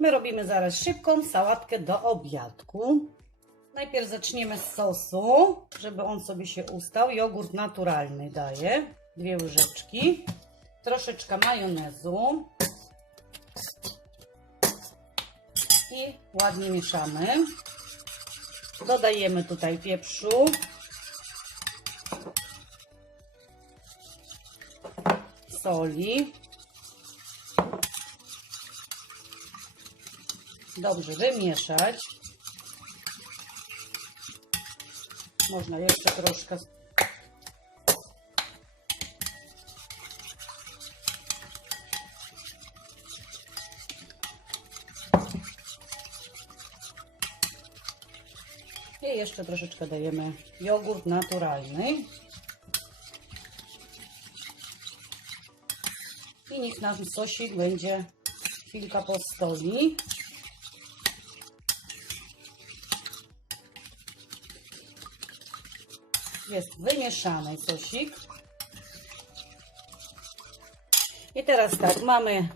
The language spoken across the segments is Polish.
My robimy zaraz szybką sałatkę do obiadku. Najpierw zaczniemy z sosu, żeby on sobie się ustał. Jogurt naturalny daję, dwie łyżeczki. Troszeczkę majonezu. I ładnie mieszamy. Dodajemy tutaj pieprzu. Soli. Dobrze wymieszać. Można jeszcze troszkę. I jeszcze troszeczkę dajemy jogurt naturalny. I niech nasz sosik będzie chwilkę postoi. Jest wymieszany sosik. I teraz tak, mamy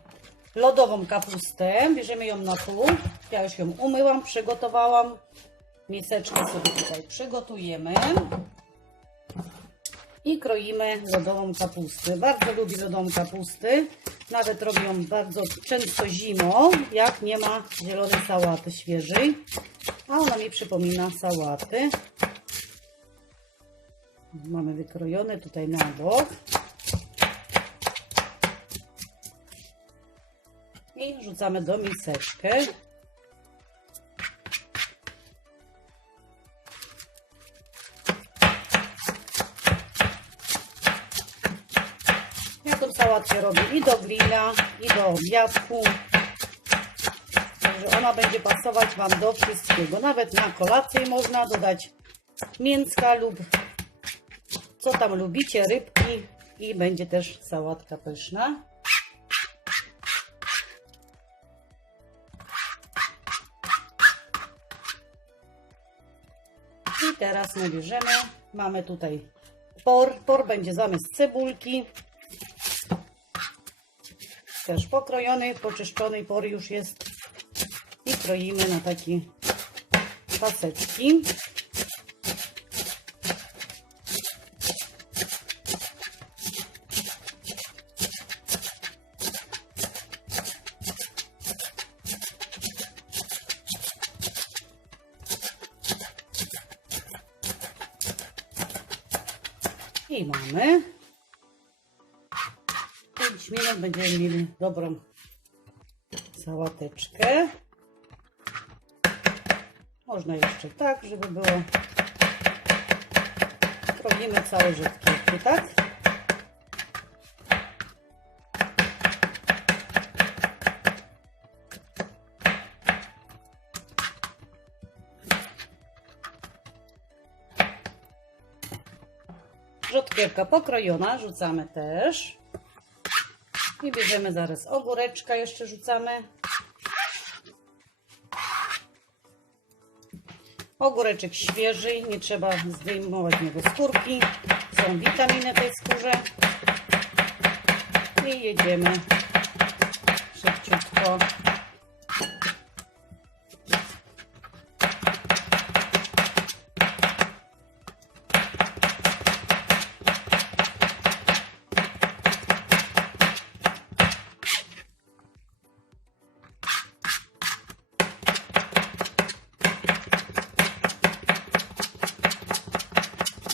lodową kapustę. Bierzemy ją na pół. Ja już ją umyłam, przygotowałam. Miseczkę sobie tutaj przygotujemy. I kroimy lodową kapustę. Bardzo lubię lodową kapustę. Nawet robię ją bardzo często zimą, jak nie ma zielonej sałaty świeżej. A ona mi przypomina sałaty. Mamy wykrojone tutaj na bok. I rzucamy do miseczkę. Ja tą sałatkę robię i do grilla, i do obiadku. Także ona będzie pasować Wam do wszystkiego. Nawet na kolację można dodać mięska lub co tam lubicie, rybki i będzie też sałatka pyszna. I teraz my bierzemy, mamy tutaj por, por będzie zamiast cebulki. Też pokrojony, poczyszczony por już jest i kroimy na takie paseczki. I mamy. 5 minut będziemy mieli dobrą sałateczkę. Można jeszcze tak, żeby było. Robimy całe rzutkiewki, tak? Rzodkiewka pokrojona, rzucamy też. I bierzemy zaraz ogóreczka, jeszcze rzucamy. Ogóreczek świeży, nie trzeba zdejmować z niego skórki. Są witaminy w tej skórze. I jedziemy szybciutko.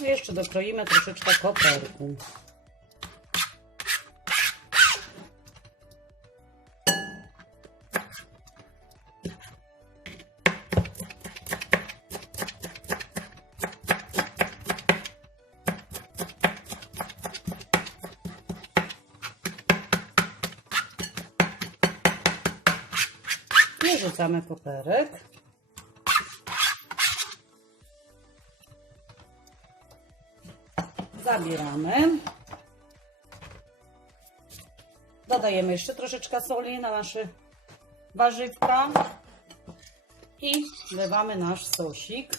I jeszcze dokroimy troszeczkę koperku. I rzucamy koperek. Zabieramy. Dodajemy jeszcze troszeczkę soli na nasze warzywka. I wlewamy nasz sosik.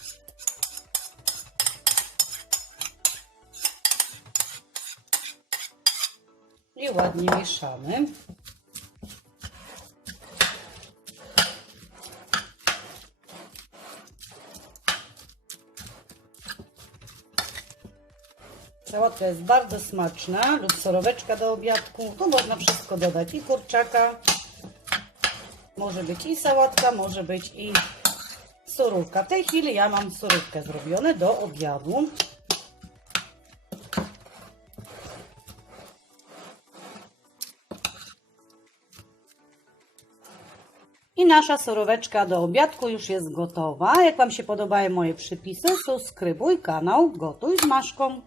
I ładnie mieszamy. Sałatka jest bardzo smaczna lub soroweczka do obiadku. Tu można wszystko dodać i kurczaka. Może być i sałatka, może być i surówka. W tej chwili ja mam surówkę zrobione do obiadu. I nasza suróweczka do obiadku już jest gotowa. Jak Wam się podobają moje przypisy, subskrybuj kanał Gotuj z Maszką.